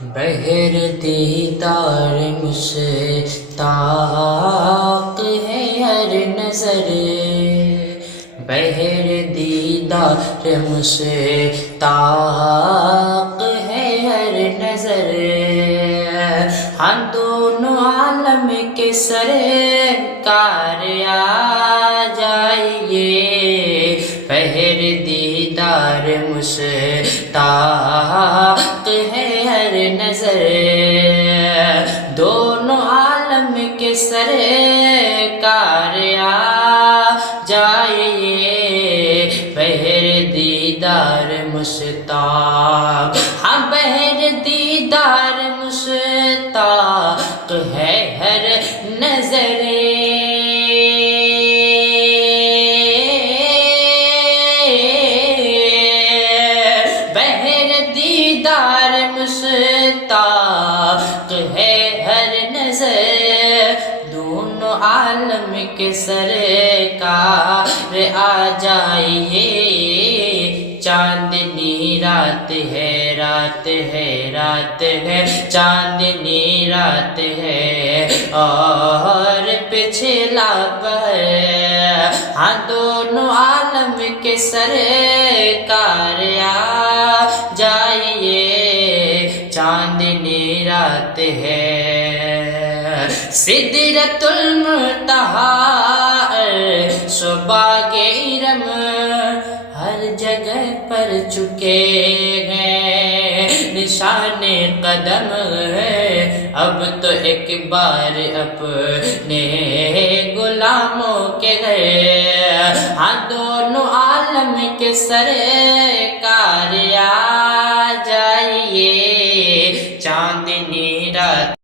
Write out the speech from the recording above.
بہر دیدار مشتاق ہے ہر نظر، بہر دیدار مشتاق ہے ہر نظر، ہم دونوں عالم کے سرکار آ جائیے، بہر دیدار مشتاق ہے ہر نظر، دونوں عالم کے سرکار آ جائیے، بہر دیدار مشتاق، ہاں بہر دیدار مشتاق ہے ہر نظر، بہر دیدار مشتاق ہے ہر نظر، دونوں عالم کے سرکار آ جائیے، چاندنی رات ہے رات ہے رات ہے، چاندنی رات ہے اور پچھلا پہر، ہاں دونوں عالم کے سرکار آ جائیے، چاندنی رات ہے، سدرۃ المنتہی عرش و باغ ارم ہر جگہ پر چکے ہیں نشان قدم ہے، اب تو ایک بار اپنے غلاموں کے گھر، ہاں دونوں عالم کے سرکار آ جائیے، چاندنی رات